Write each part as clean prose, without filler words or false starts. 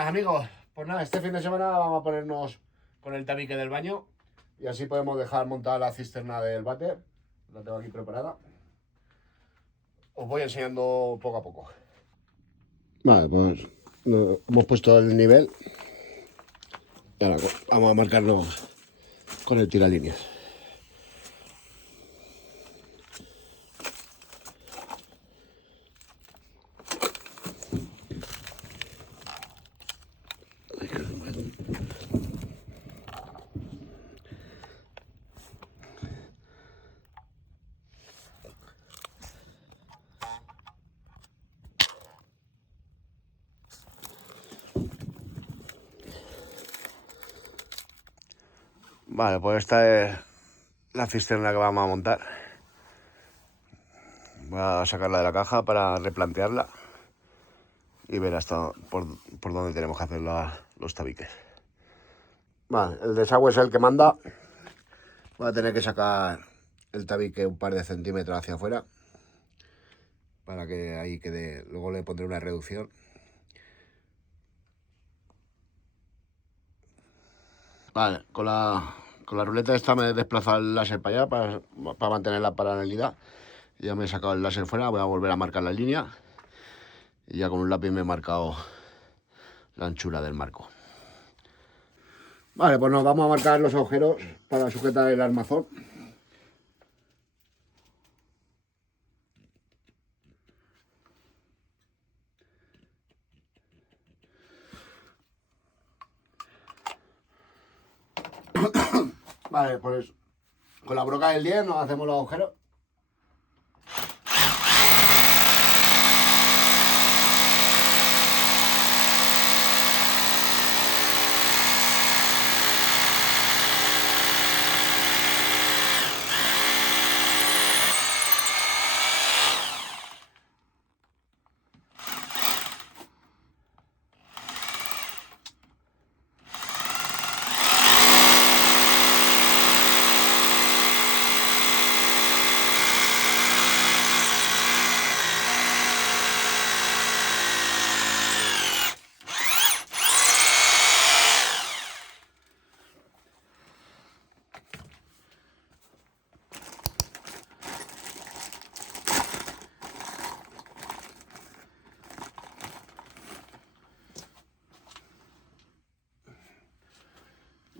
Buenas amigos, pues nada, este fin de semana vamos a ponernos con el tabique del baño y así podemos dejar montada la cisterna del váter. La tengo aquí preparada. Os voy enseñando poco a poco. Vale, pues hemos puesto el nivel y ahora vamos a marcarlo con el tiralíneas. Vale, pues esta es la cisterna que vamos a montar. Voy a sacarla de la caja para replantearla y ver hasta por dónde tenemos que hacer los tabiques. Vale, el desagüe es el que manda. Voy a tener que sacar el tabique un par de centímetros hacia afuera para que ahí quede. Luego le pondré una reducción. Vale, con la ruleta esta me he desplazado el láser para allá para mantener la paralelidad. Ya me he sacado el láser fuera, voy a volver a marcar la línea y ya con un lápiz me he marcado la anchura del marco. Vale, pues nos vamos a marcar los agujeros para sujetar el armazón. Vale, pues con la broca del 10 nos hacemos los agujeros.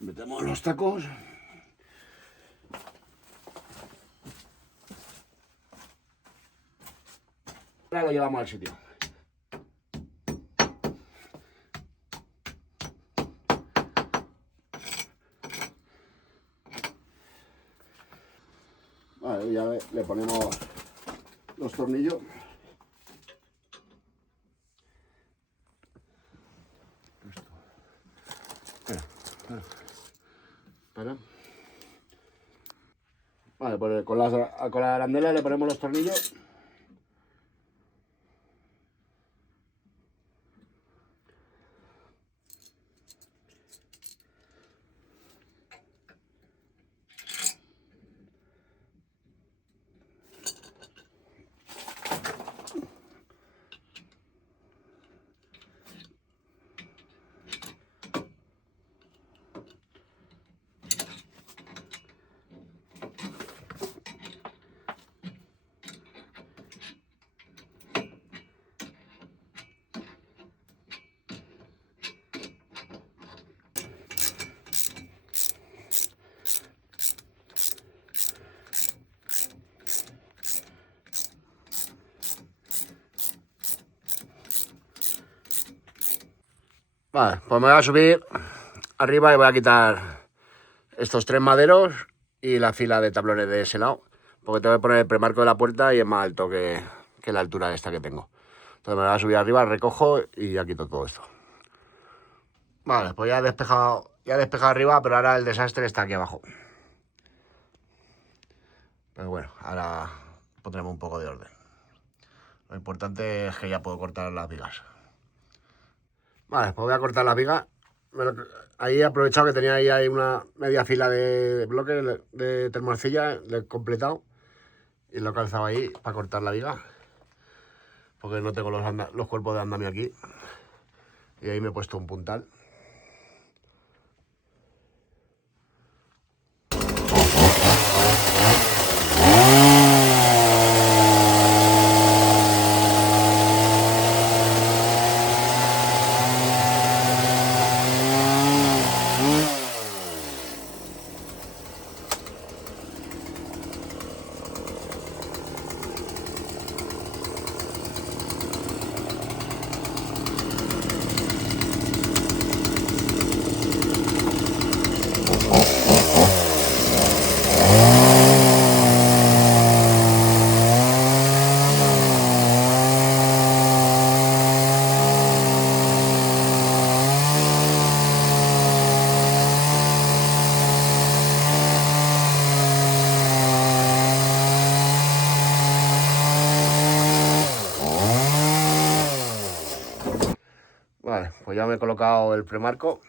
Metemos los tacos. Ahora lo llevamos al sitio. Vale, ya le ponemos los tornillos. Espera. Vale, pues con la arandela le ponemos los tornillos. Vale, pues me voy a subir arriba y voy a quitar estos tres maderos y la fila de tablones de ese lado, porque tengo que poner el premarco de la puerta y es más alto que la altura esta que tengo. Entonces me voy a subir arriba, recojo y ya quito todo esto. Vale, pues ya he despejado arriba, pero ahora el desastre está aquí abajo. Pero bueno, ahora pondremos un poco de orden. Lo importante es que ya puedo cortar las vigas. Vale, pues voy a cortar las vigas. Ahí he aprovechado que tenía ahí una media fila de bloques de termoarcilla, le he completado y lo he calzado ahí para cortar la viga, porque no tengo los cuerpos de andamio aquí. Y ahí me he puesto un puntal. Vale, pues ya me he colocado el premarco.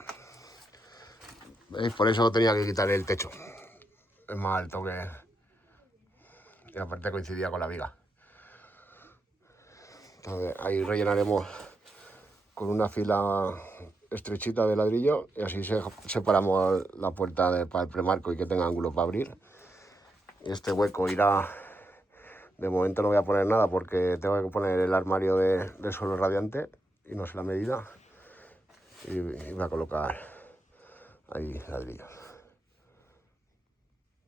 ¿Veis? Por eso tenía que quitar el techo. Es más alto que... Y aparte coincidía con la viga. Entonces ahí rellenaremos con una fila estrechita de ladrillo y así separamos la puerta para el premarco y que tenga ángulo para abrir. Y este hueco irá... De momento no voy a poner nada porque tengo que poner el armario de suelo radiante y no sé la medida. Y voy a colocar ahí ladrillos.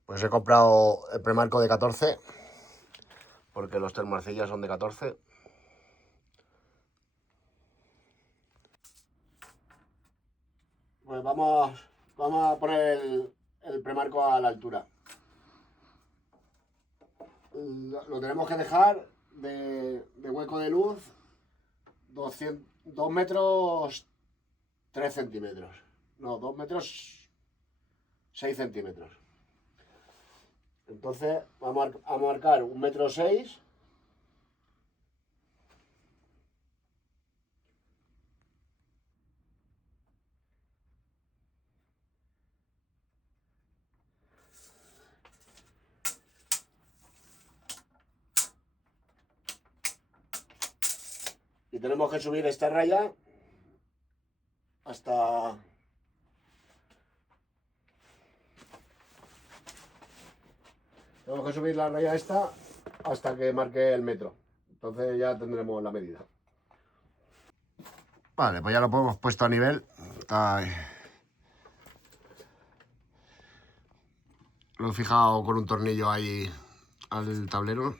Pues he comprado el premarco de 14 porque los termarcillas son de 14. Pues vamos a poner el premarco a la altura. Lo tenemos que dejar de hueco de luz 2 metros 3 centímetros. No, 2 metros 6 centímetros. Entonces vamos a marcar 1,6 metros. Y tenemos que subir esta raya hasta... Tenemos que subir la raya esta hasta que marque el metro. Entonces ya tendremos la medida. Vale, pues ya lo hemos puesto a nivel. Lo he fijado con un tornillo ahí al tablero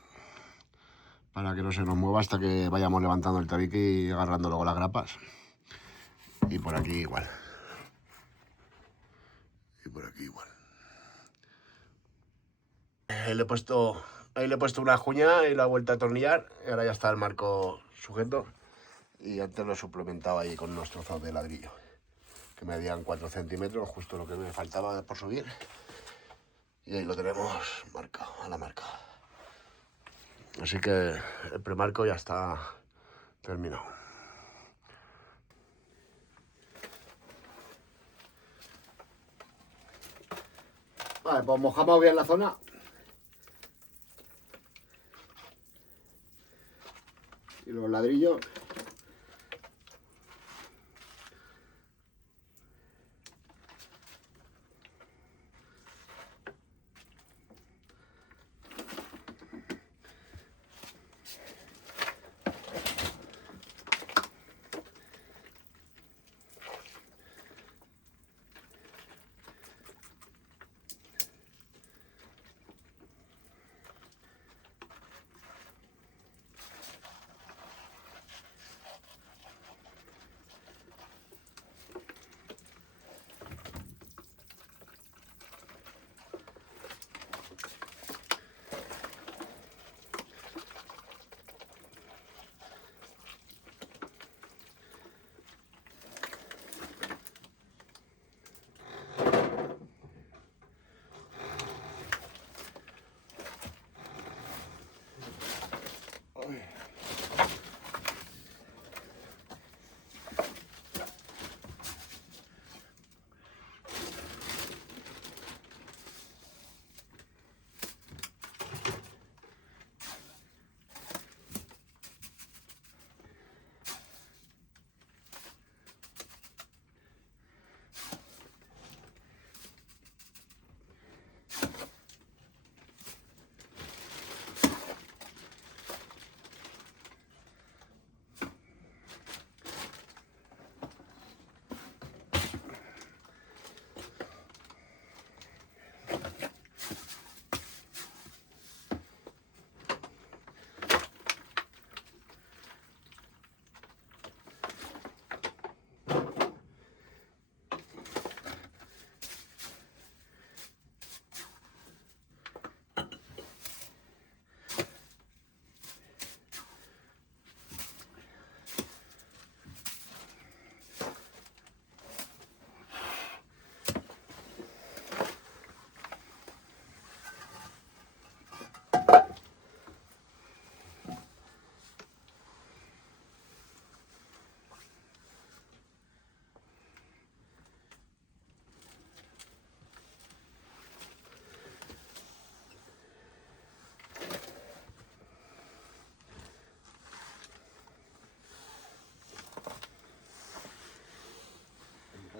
para que no se nos mueva hasta que vayamos levantando el tabique y agarrando luego las grapas. Y por aquí igual. Y por aquí igual. Ahí le he puesto una cuña y la he vuelto a atornillar. Y ahora ya está el marco sujeto. Y antes lo he suplementado ahí con unos trozos de ladrillo que medían 4 centímetros, justo lo que me faltaba por subir. Y ahí lo tenemos marcado, a la marca. Así que el premarco ya está terminado. Vale, pues mojamos bien la zona. Y los ladrillos.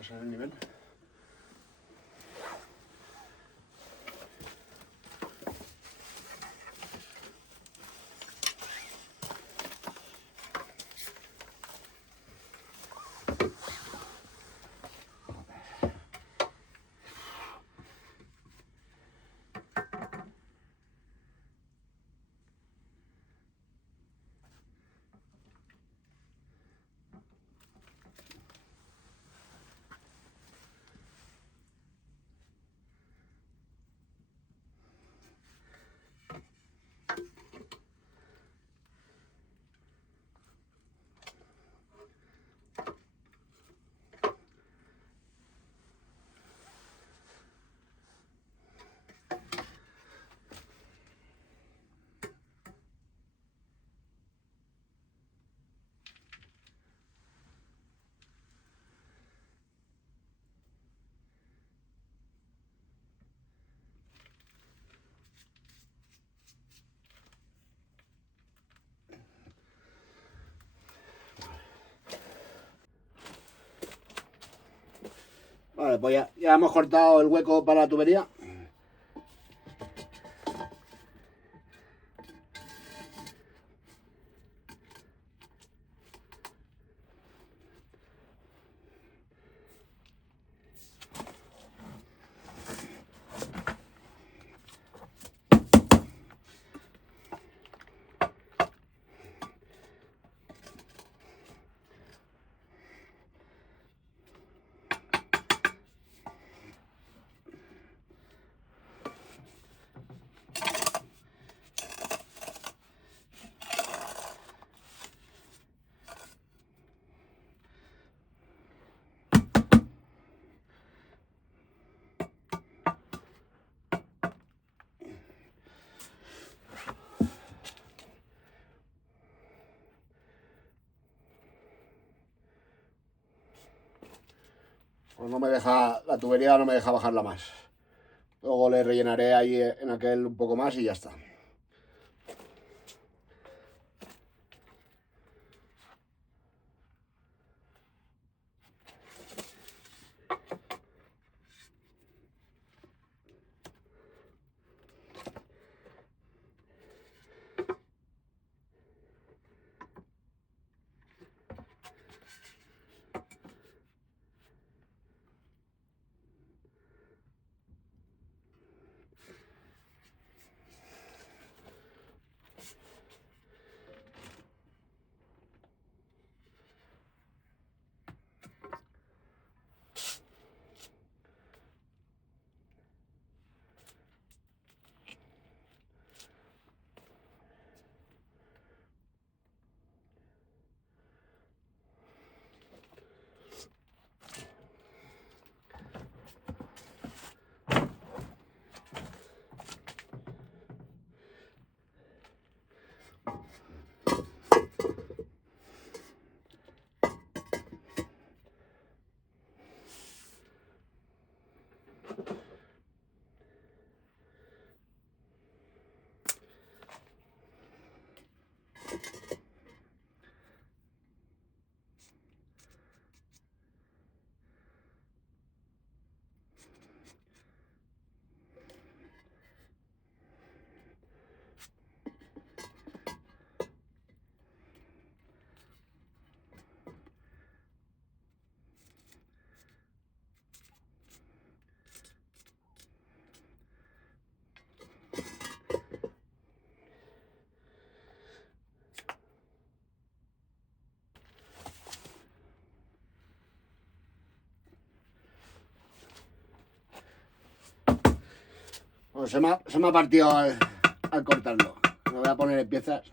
pasar el nivel. Vale, pues ya hemos cortado el hueco para la tubería. Pues no me deja, la tubería no me deja bajarla más. Luego le rellenaré ahí en aquel un poco más y ya está. Bueno, se me ha partido al cortarlo. Me voy a poner en piezas.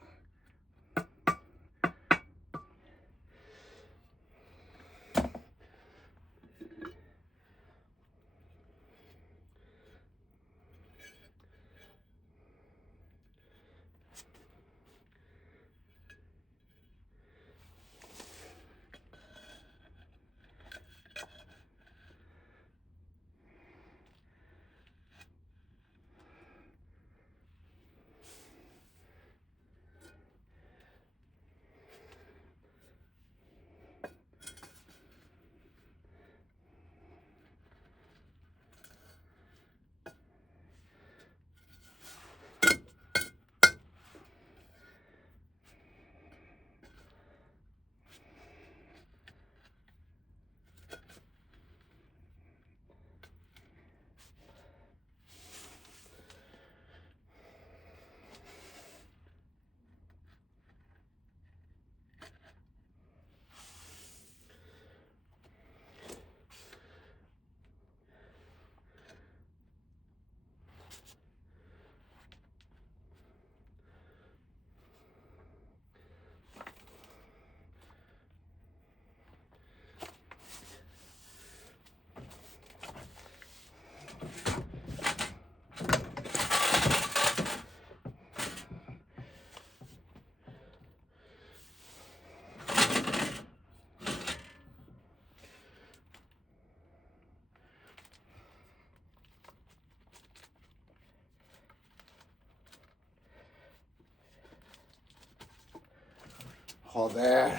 Joder.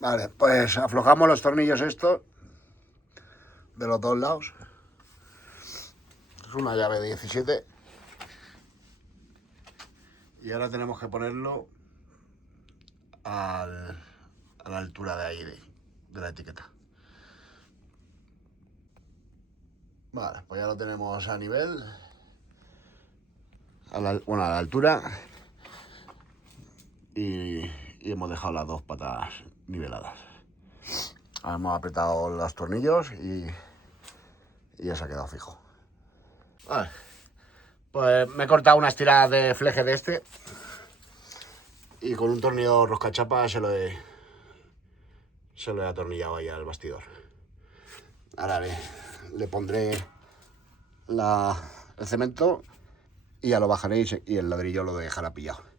Vale, pues aflojamos los tornillos estos de los dos lados. Es una llave de 17. Y ahora tenemos que ponerlo a la altura de ahí, de la etiqueta. Vale, pues ya lo tenemos a nivel. A la altura. Y hemos dejado las dos patas niveladas. Ahora hemos apretado los tornillos y ya se ha quedado fijo. Vale. Pues me he cortado unas tiradas de fleje de este y con un tornillo roscachapa se lo he atornillado ahí al bastidor. Ahora le pondré el cemento y ya lo bajaré y el ladrillo lo dejará pillado.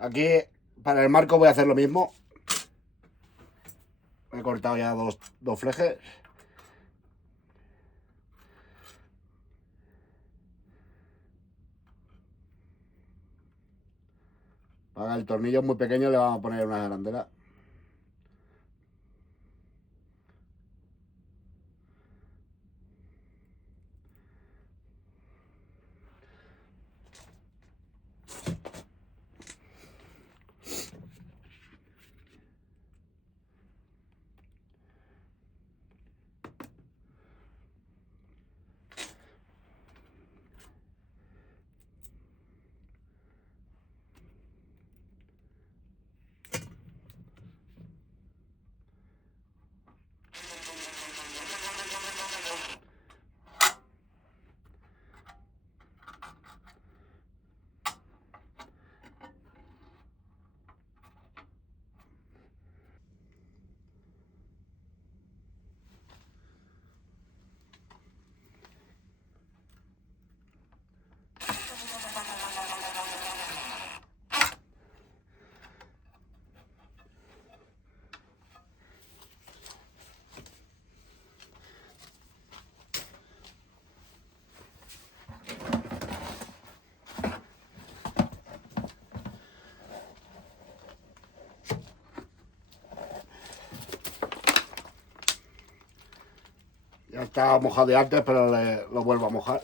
Aquí para el marco voy a hacer lo mismo. He cortado ya dos flejes. Para el tornillo muy pequeño le vamos a poner una arandela. Ya está mojado de antes, pero lo vuelvo a mojar.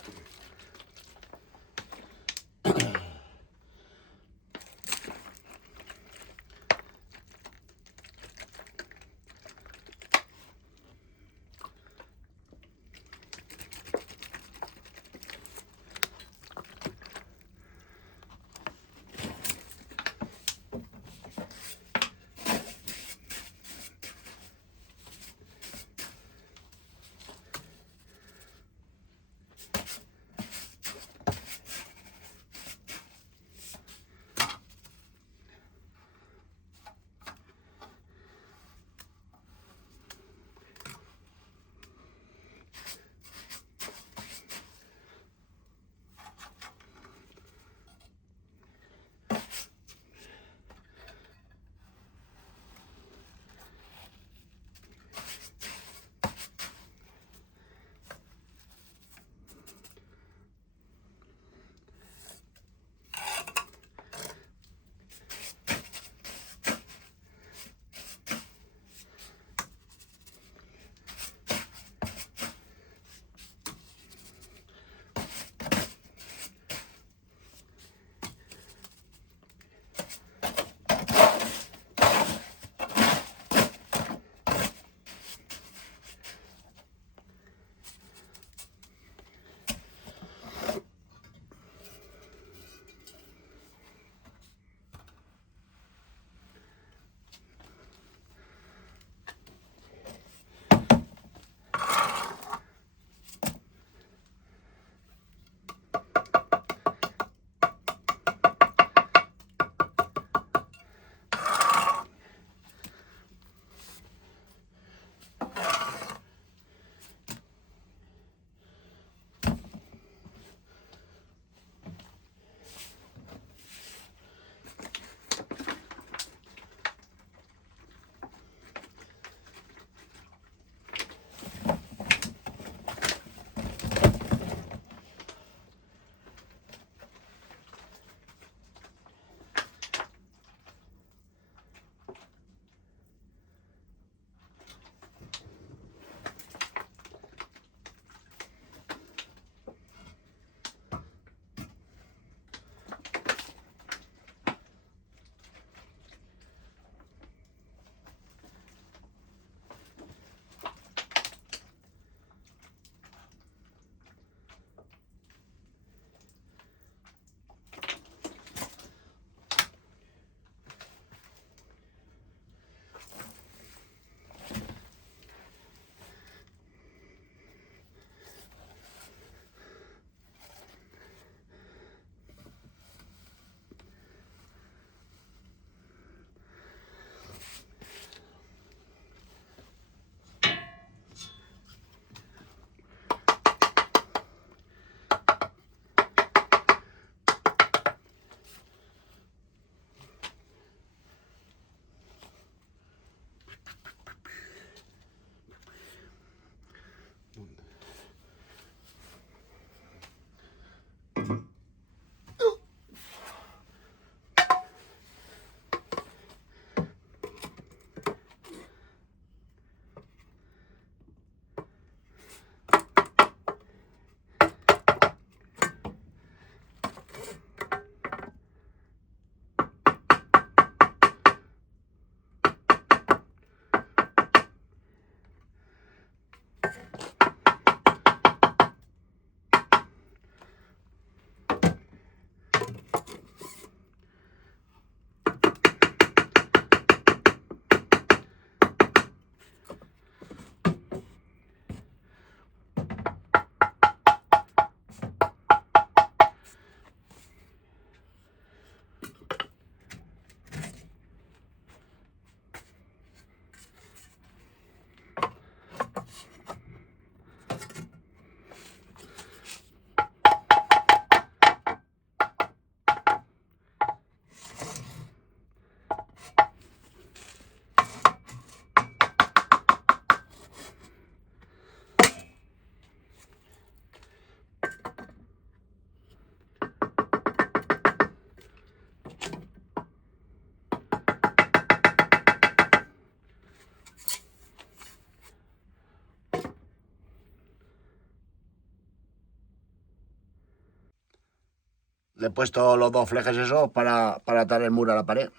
Le he puesto los dos flejes esos para atar el muro a la pared.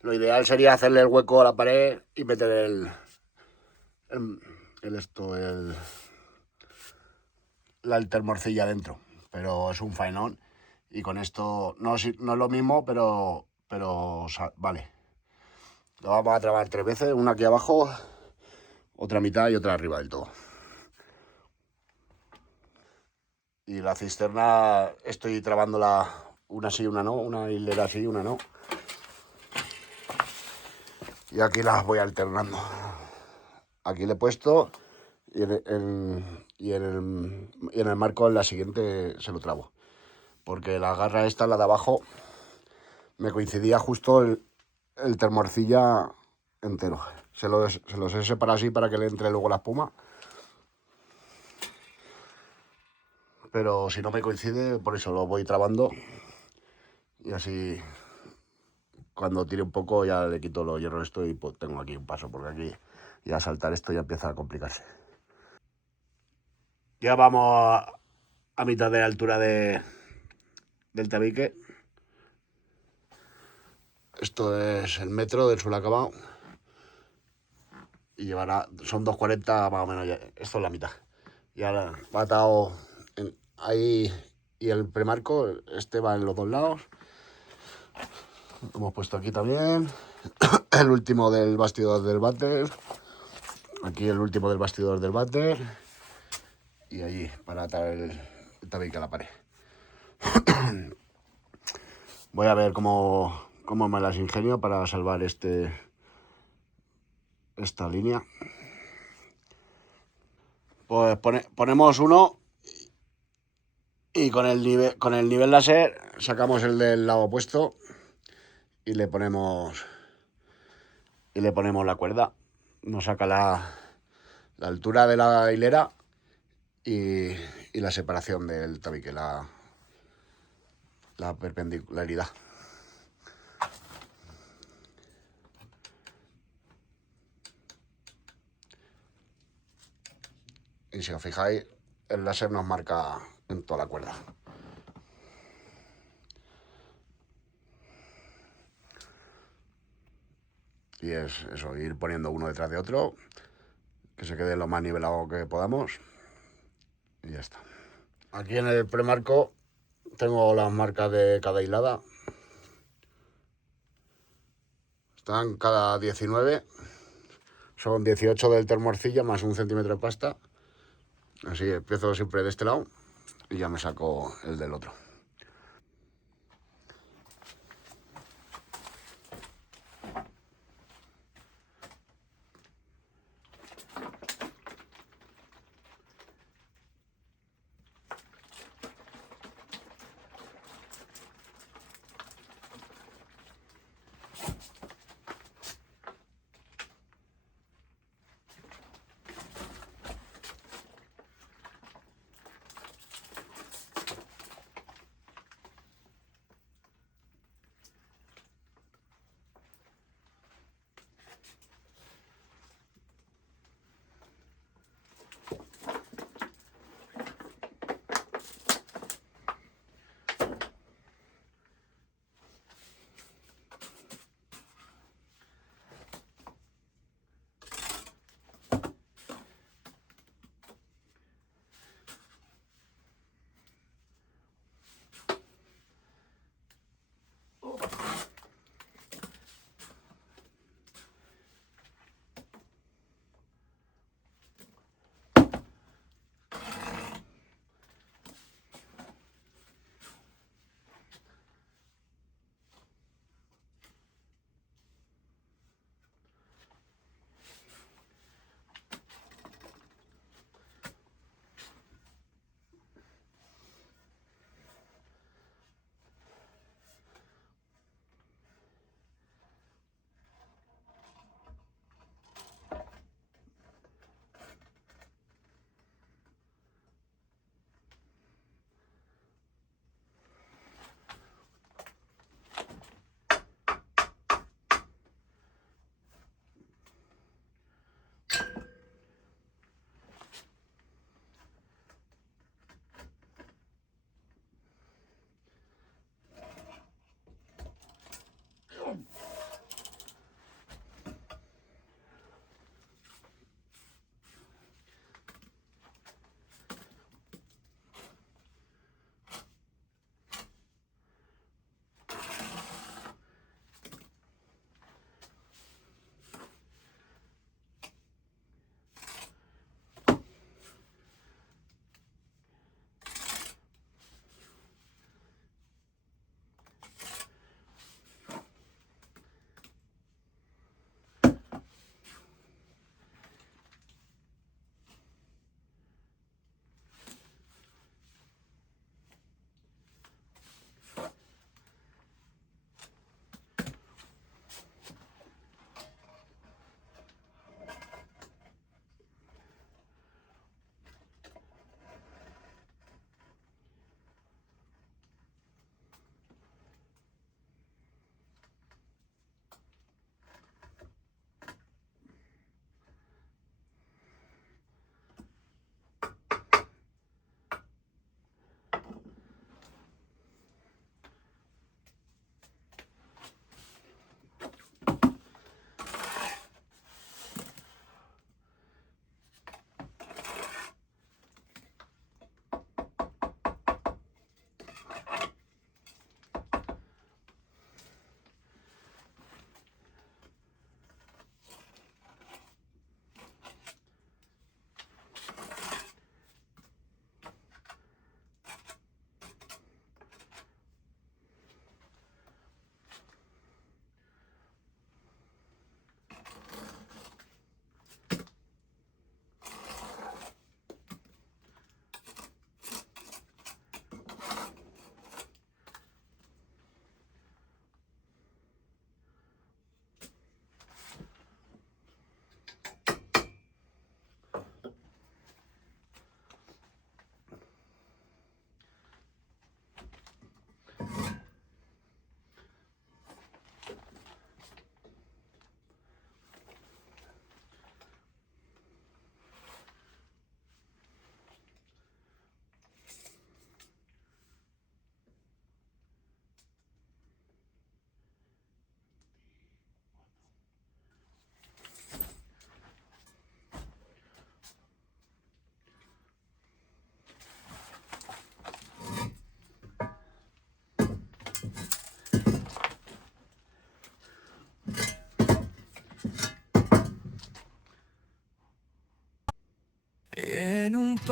Lo ideal sería hacerle el hueco a la pared y meter la altermorcilla dentro. Pero es un faenón. Y con esto no es lo mismo, pero vale. Lo vamos a trabar 3 veces, una aquí abajo, otra mitad y otra arriba del todo. Y la cisterna estoy trabándola una sí, una no, una hilera sí, una no. Y aquí las voy alternando. Aquí le he puesto y en el marco en la siguiente se lo trabo. Porque la garra esta, la de abajo, me coincidía justo el termorcilla entero. Se los he separado así para que le entre luego la espuma. Pero si no me coincide, por eso lo voy trabando. Y así, cuando tire un poco, ya le quito los hierros esto y pues tengo aquí un paso. Porque aquí ya saltar esto ya empieza a complicarse. Ya vamos a mitad de la altura del tabique. Esto es el metro del suelo acabado. Y llevará, son 2,40 más o menos, ya, esto es la mitad. Y ahora va atado ahí y el premarco, este va en los dos lados. Lo hemos puesto aquí también. El último del bastidor del váter. Aquí el último del bastidor del váter. Y allí para atar el tabique a la pared. Voy a ver cómo me las ingenio para salvar esta línea. Pues ponemos uno y con el nivel láser sacamos el del lado opuesto y le ponemos la cuerda. Nos saca la altura de la hilera y la separación del tabique, la perpendicularidad. Y si os fijáis, el láser nos marca en toda la cuerda. Y es eso, ir poniendo uno detrás de otro, que se quede lo más nivelado que podamos. Y ya está. Aquí en el premarco tengo las marcas de cada hilada. Están cada 19. Son 18 del termorcilla más 1 centímetro de pasta. Así empiezo siempre de este lado y ya me saco el del otro.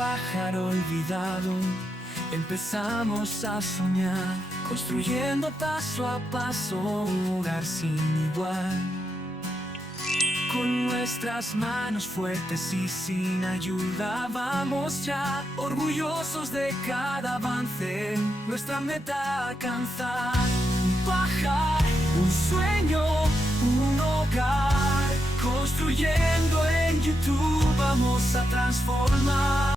pájaro olvidado, empezamos a soñar, construyendo paso a paso un hogar sin igual. Con nuestras manos fuertes y sin ayuda vamos ya, orgullosos de cada avance, nuestra meta alcanzar. Un pajar, un sueño, un hogar, construyendo en YouTube vamos a transformar.